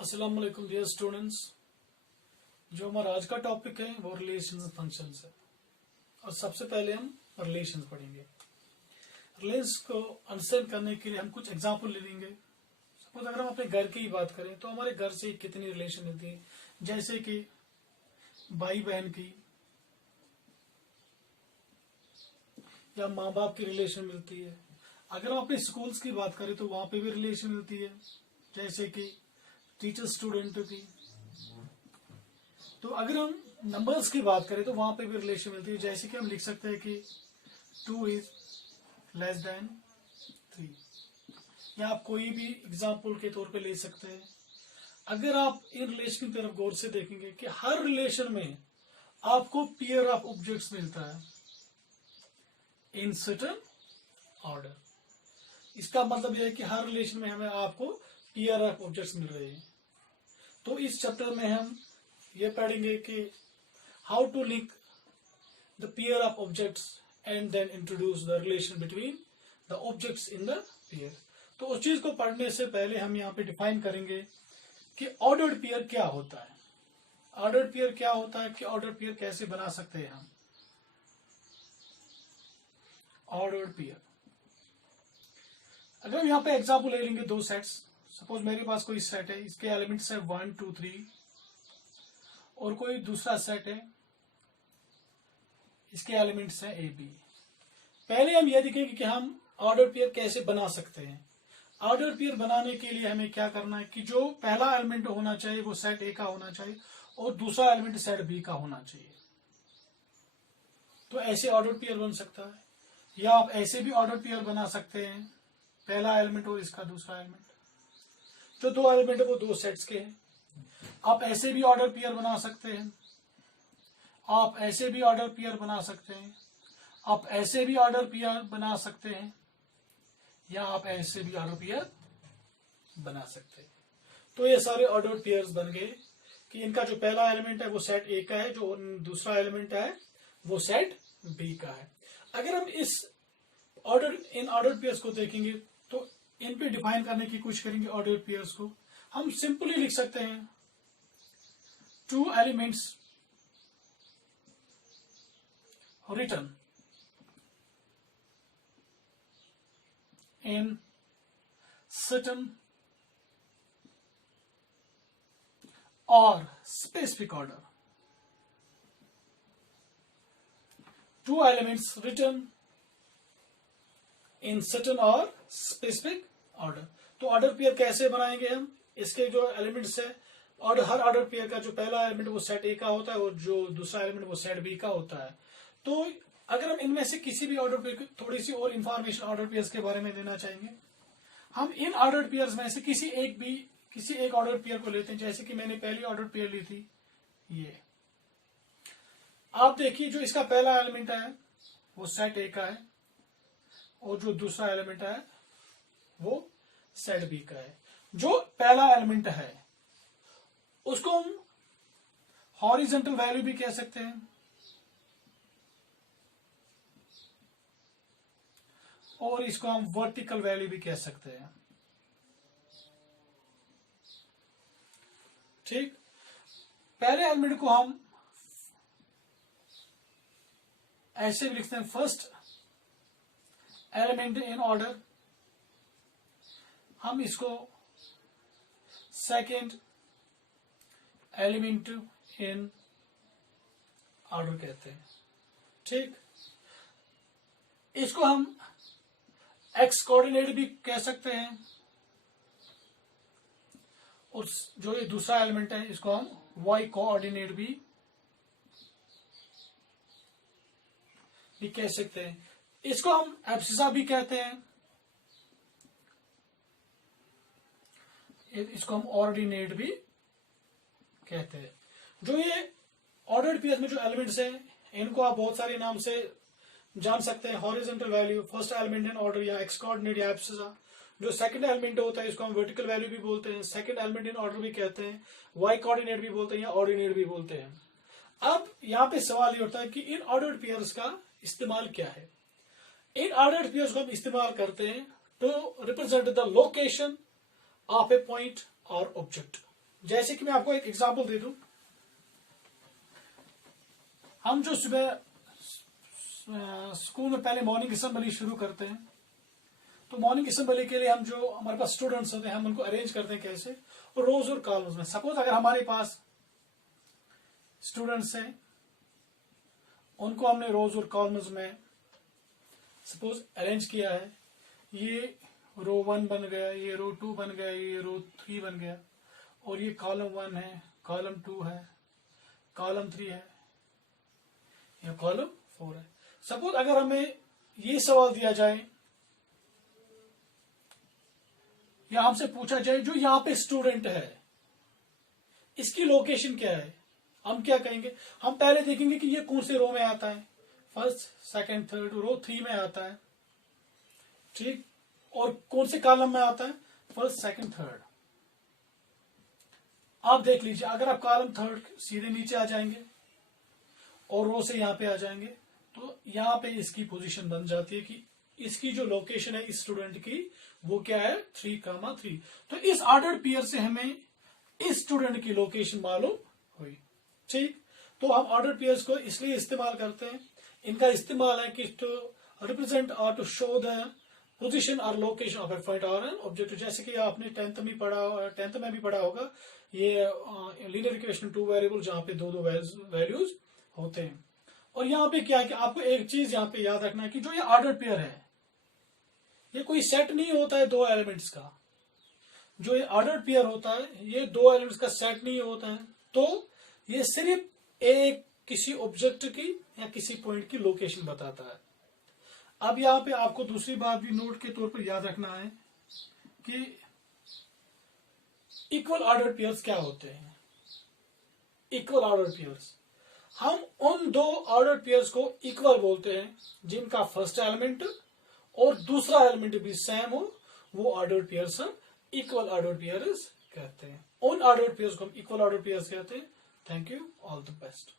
अस्सलाम वालेकुम dear students. जो हमारा आज का टॉपिक है वो रिलेशंस फंक्शंस है। और सबसे पहले हम रिलेशंस पढ़ेंगे। रिलेशंस को अंडरस्टैंड करने के लिए हम कुछ एग्जांपल ले लेंगे। सपोज अगर हम अपने घर की ही बात करें तो हमारे घर से कितनी रिलेशन होती है, जैसे कि भाई बहन की या माँ बाप की रिलेशन मिलती है। अगर हम अपने स्कूल्स की बात करें तो वहां पे भी रिलेशन मिलती है, जैसे कि टीचर स्टूडेंट की। तो अगर हम नंबर्स की बात करें तो वहां पे भी रिलेशन मिलती है, जैसे कि हम लिख सकते हैं कि 2 इज लेस देन 3, या आप कोई भी एग्जाम्पल के तौर पे ले सकते हैं। अगर आप इन रिलेशन की तरफ गौर से देखेंगे कि हर रिलेशन में आपको पेयर ऑफ ऑब्जेक्ट्स मिलता है इन सर्टेन ऑर्डर। इसका मतलब यह है कि हर रिलेशन में हमें आपको पेयर ऑफ ऑब्जेक्ट्स मिल रहे हैं। तो इस चैप्टर में हम ये पढ़ेंगे कि how to link the pair of objects and then introduce the relation between the objects in the pair. तो उस चीज को पढ़ने से पहले हम यहाँ पे डिफाइन करेंगे कि ऑर्डर्ड पेयर क्या होता है। ऑर्डर्ड पेयर क्या होता है कि ऑर्डर्ड पेयर कैसे बना सकते हैं हम। ऑर्डर्ड पेयर, अगर हम यहाँ पे एग्जाम्पल ले लेंगे दो सेट्स। सपोज मेरे पास कोई सेट है, इसके एलिमेंट्स है 1 2 3, और कोई दूसरा सेट है, इसके एलिमेंट्स है ए बी। पहले हम यह देखेंगे कि हम ऑर्डर पेयर कैसे बना सकते हैं। ऑर्डर पेयर बनाने के लिए हमें क्या करना है कि जो पहला एलिमेंट होना चाहिए वो सेट ए का होना चाहिए और दूसरा एलिमेंट सेट बी का होना चाहिए। तो ऐसे ऑर्डर पेयर बन सकता है, या आप ऐसे भी ऑर्डर पेयर बना सकते हैं, पहला एलिमेंट और इसका दूसरा एलिमेंट। जो दो एलिमेंट है वो दो सेट्स के हैं। आप ऐसे भी ऑर्डर पेयर बना सकते हैं, आप ऐसे भी ऑर्डर पेयर बना सकते हैं, आप ऐसे भी ऑर्डर पेयर बना सकते हैं, या आप ऐसे भी ऑर्डर पेयर बना सकते हैं। तो ये सारे ऑर्डर पेयर्स बन गए कि इनका जो पहला एलिमेंट है वो सेट ए का है, जो दूसरा एलिमेंट है वो सेट बी का है। अगर हम इन ऑर्डर पेयर्स को देखेंगे तो इन पे डिफाइन करने की कोशिश करेंगे। ऑर्डर पेयर्स को हम सिंपली लिख सकते हैं 2 elements written in certain or specific order. 2 elements written in certain or specific order. तो ऑर्डर पेयर कैसे बनाएंगे हम। इसके जो एलिमेंट्स है, और हर ऑर्डर पेयर का जो पहला एलिमेंट वो सेट ए का होता है और जो दूसरा एलिमेंट वो सेट बी का होता है। तो अगर हम इनमें से किसी भी ऑर्डर पेयर थोड़ी सी और इंफॉर्मेशन ऑर्डर पेयर्स के बारे में देना चाहेंगे, हम इन ऑर्डर पेयर्स में से किसी एक ऑर्डर पेयर को लेते हैं। जैसे कि मैंने पहली ऑर्डर पेयर ली थी, ये आप देखिए जो इसका पहला एलिमेंट है वो सेट ए का है और जो दूसरा एलिमेंट है वो सेट बी का है। जो पहला एलिमेंट है उसको हम हॉरिजॉन्टल वैल्यू भी कह सकते हैं और इसको हम वर्टिकल वैल्यू भी कह सकते हैं। ठीक, पहले एलिमेंट को हम ऐसे भी लिखते हैं, फर्स्ट एलिमेंट इन ऑर्डर। हम इसको सेकेंड एलिमेंट इन ऑर्डर कहते हैं। ठीक, इसको हम एक्स कोऑर्डिनेट भी कह सकते हैं, और जो ये दूसरा एलिमेंट है इसको हम वाई कोऑर्डिनेट भी कह सकते हैं। इसको हम एब्सिसा भी कहते हैं, इसको हम ऑर्डिनेट भी कहते हैं। जो ये ऑर्डर्ड पेयर्स में जो एलिमेंट्स हैं इनको आप बहुत सारे नाम से जान सकते हैं। Horizontal value, first element in order, या एक्स कोऑर्डिनेट या एब्सिसा। जो सेकंड एलिमेंट होता है इसको हम वर्टिकल वैल्यू भी बोलते हैं, सेकंड एलिमेंट इन ऑर्डर भी कहते हैं, वाई कोऑर्डिनेट भी बोलते हैं या ऑर्डिनेट भी बोलते हैं। अब यहाँ पे सवाल ये उठता है कि इन ऑर्डर्ड पेयर्स का इस्तेमाल क्या है। इन ऑर्डर्ड पेयर्स को हम इस्तेमाल करते हैं to represent the location of a point or object। जैसे कि मैं आपको एक एग्जांपल दे दूं, हम जो सुबह स्कूल में पहले मॉर्निंग असेंबली शुरू करते हैं, तो मॉर्निंग असेंबली के लिए हम जो हमारे पास स्टूडेंट्स होते हैं हम उनको अरेंज करते हैं कैसे, और रोज और कॉलम्स में। सपोज अगर हमारे पास स्टूडेंट्स हैं, उनको हमने रोज और कॉलम्स में सपोज अरेंज किया है, ये रो 1 बन गया, ये रो 2 बन गया, ये रो 3 बन गया, और ये कॉलम 1 है, कॉलम 2 है, कॉलम 3 है, या कॉलम 4 है। सपोज अगर हमें ये सवाल दिया जाए या हमसे पूछा जाए जो यहां पे स्टूडेंट है इसकी लोकेशन क्या है, हम क्या कहेंगे? हम पहले देखेंगे कि ये कौन से रो में आता है, फर्स्ट, सेकंड, थर्ड, रो 3 में आता है, ठीक, और कौन से कॉलम में आता है, फर्स्ट, सेकंड, थर्ड। आप देख लीजिए, अगर आप कॉलम 3 सीधे नीचे आ जाएंगे और रो से यहां पे आ जाएंगे, तो यहां पे इसकी पोजीशन बन जाती है कि इसकी जो लोकेशन है इस स्टूडेंट की वो क्या है, 3,3। तो इस ऑर्डर्ड पेयर से हमें इस स्टूडेंट की लोकेशन मालूम हुई, ठीक। तो हम ऑर्डर पेयर्स को इसलिए इस्तेमाल करते हैं, इनका इस्तेमाल है कि टू रिप्रेजेंट और टू शो द पोजीशन और लोकेशन ऑफ ए पॉइंट और एन ऑब्जेक्ट। जैसे कि आपने 10th में भी पढ़ा होगा, ये लीनियर इक्वेशन 2 वेरिएबल जहां पे दो वैल्यूज होते हैं। और यहाँ पे क्या है कि आपको एक चीज यहाँ पे याद रखना है कि जो ये ऑर्डर पेयर है ये कोई सेट नहीं होता है 2 एलिमेंट्स का। जो ये ऑर्डर पेयर होता है ये 2 एलिमेंट्स का सेट नहीं होता है, तो ये सिर्फ एक किसी ऑब्जेक्ट की या किसी पॉइंट की लोकेशन बताता है। अब यहाँ पे आपको दूसरी बात भी नोट के तौर पर याद रखना है कि इक्वल ऑर्डर पेयर्स क्या होते हैं। इक्वल ऑर्डर पेयर्स, हम उन 2 ऑर्डर पेयर्स को इक्वल बोलते हैं जिनका फर्स्ट एलिमेंट और दूसरा एलिमेंट भी सेम हो, वो ऑर्डर पेयर्स हम इक्वल ऑर्डर पेयर्स कहते हैं। उन ऑर्डर पेयर्स को हम इक्वल ऑर्डर पेयर्स कहते हैं। Thank you, all the best.